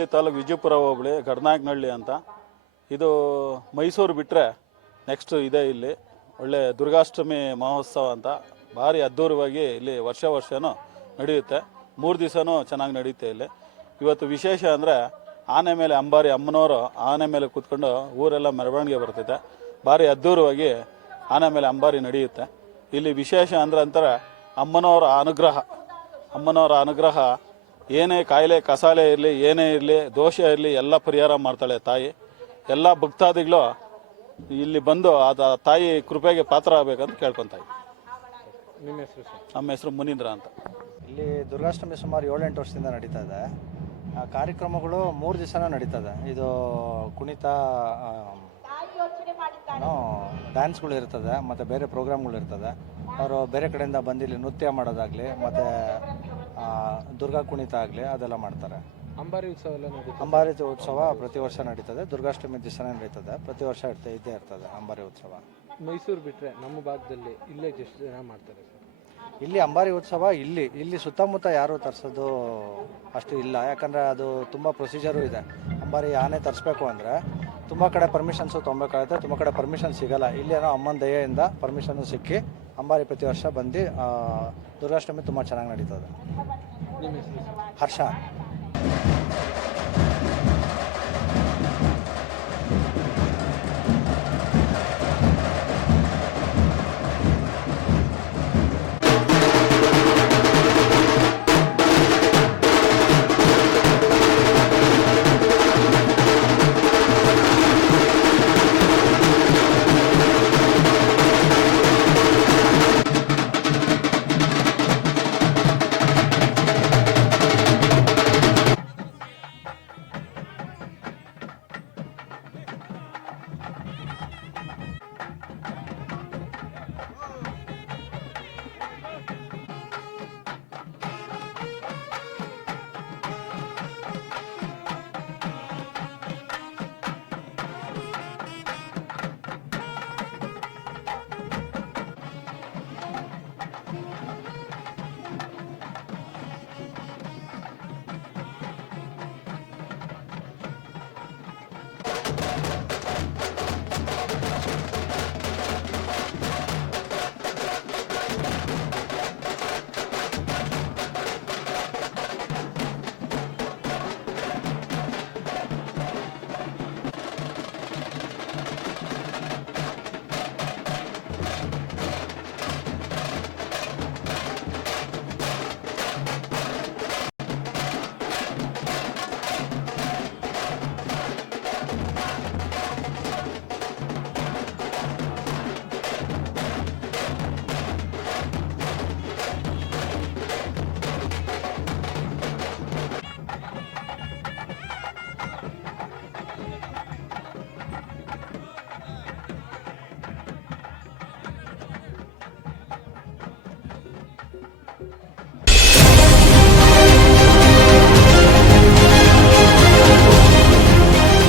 ತಾಲೂಕು ವಿಜಯಪುರ ಹೋಬಳಿ ಗಡ್ನಾಯಕನಹಳ್ಳಿ ಅಂತ. ಇದು ಮೈಸೂರು ಬಿಟ್ಟರೆ ನೆಕ್ಸ್ಟ್ ಇದೆ ಇಲ್ಲಿ. ಒಳ್ಳೆ ದುರ್ಗಾಷ್ಟಮಿ ಮಹೋತ್ಸವ ಅಂತ ಭಾರಿ ಅದ್ಧೂರವಾಗಿ ಇಲ್ಲಿ ವರ್ಷ ವರ್ಷವೂ ನಡೆಯುತ್ತೆ. ಮೂರು ದಿವಸನೂ ಚೆನ್ನಾಗಿ ನಡೆಯುತ್ತೆ ಇಲ್ಲಿ. ಇವತ್ತು ವಿಶೇಷ ಅಂದರೆ ಆನೆ ಮೇಲೆ ಅಂಬಾರಿ ಅಮ್ಮನವರು ಆನೆ ಮೇಲೆ ಕೂತ್ಕೊಂಡು ಊರೆಲ್ಲ ಮೆರವಣಿಗೆ ಬರ್ತೈತೆ ಭಾರಿ ಅದ್ಧೂರವಾಗಿ ಆನೆ ಮೇಲೆ ಅಂಬಾರಿ ನಡೆಯುತ್ತೆ. ಇಲ್ಲಿ ವಿಶೇಷ ಅಂದ್ರೆ ಅಂತಾರೆ ಅಮ್ಮನವರ ಅನುಗ್ರಹ. ಅಮ್ಮನವರ ಅನುಗ್ರಹ ಏನೇ ಕಾಯಿಲೆ ಕಸಾಲೆ ಇರಲಿ ಏನೇ ಇರಲಿ ದೋಷ ಇರಲಿ ಎಲ್ಲ ಪರಿಹಾರ ಮಾಡ್ತಾಳೆ ತಾಯಿ. ಎಲ್ಲ ಭಕ್ತಾದಿಗಳು ಇಲ್ಲಿ ಬಂದು ಆ ತಾಯಿ ಕೃಪೆಗೆ ಪಾತ್ರ ಆಗ್ಬೇಕಂತ ಕೇಳ್ಕೊತಾಯಿ ನಿಮ್ಮ ಹೆಸರು ಸರ್? ನಮ್ಮ ಹೆಸರು ಮುನೀಂದ್ರ ಅಂತ. ಇಲ್ಲಿ ದುರ್ಗಾಷ್ಟಮಿ ಸುಮಾರು ಏಳೆಂಟು ವರ್ಷದಿಂದ ನಡೀತಾ ಇದೆ. ಆ ಕಾರ್ಯಕ್ರಮಗಳು ಮೂರು ದಿವಸನೇ ನಡೀತಾ ಇದೆ ಇದು ಕುಣಿತ ಆ, ಏನೋ ಡ್ಯಾನ್ಸ್ಗಳು ಇರ್ತದೆ ಮತ್ತು ಬೇರೆ ಪ್ರೋಗ್ರಾಮ್ಗಳು ಇರ್ತದೆ. ಅವರು ಬೇರೆ ಕಡೆಯಿಂದ ಬಂದಿಲ್ಲಿ ಇಲ್ಲಿ ನೃತ್ಯ ಮಾಡೋದಾಗಲಿ ಮತ್ತು ದುರ್ಗಾ ಕುಣಿತ ಆಗಲಿ ಅದೆಲ್ಲ ಮಾಡ್ತಾರೆ. ಅಂಬಾರಿ ಉತ್ಸವ ಎಲ್ಲ ನಡೀತದೆ. ಅಂಬಾರಿ ಉತ್ಸವ ಪ್ರತಿ ವರ್ಷ ನಡೀತದೆ. ದುರ್ಗಾಷ್ಟಮಿ ದಿವಸ ನಡೀತದೆ. ಪ್ರತಿ ವರ್ಷ ಇರ್ತದೆ ಇದ್ದೇ ಇರ್ತದೆ ಅಂಬಾರಿ ಉತ್ಸವ. ಮೈಸೂರು ಬಿಟ್ಟರೆ ನಮ್ಮ ಭಾಗದಲ್ಲಿ ಇಲ್ಲೇ ಎಷ್ಟು ಜನ ಮಾಡ್ತಾರೆ ಇಲ್ಲಿ ಅಂಬಾರಿ ಉತ್ಸವ ಇಲ್ಲಿ ಇಲ್ಲಿ ಸುತ್ತಮುತ್ತ ಯಾರು ತರಿಸೋದು ಅಷ್ಟು ಇಲ್ಲ. ಯಾಕಂದರೆ ಅದು ತುಂಬ ಪ್ರೊಸೀಜರು ಇದೆ. ಅಂಬಾರಿ ಆನೆ ತರಿಸ್ಬೇಕು ಅಂದರೆ ತುಂಬ ಕಡೆ ಪರ್ಮಿಷನ್ಸು ತೊಗೊಬೇಕಾಗುತ್ತೆ ತುಂಬ ಕಡೆ ಪರ್ಮಿಷನ್ ಸಿಗಲ್ಲ. ಇಲ್ಲೇನೋ ಅಮ್ಮನ ದಯೆಯಿಂದ ಪರ್ಮಿಷನ್ನು ಸಿಕ್ಕಿ ಅಂಬಾರಿ ಪ್ರತಿ ವರ್ಷ ಬಂದು ದುರ್ಗಾಷ್ಟಮಿ ತುಂಬ ಚೆನ್ನಾಗಿ ನಡೀತದೆ. ಹರ್ಷ.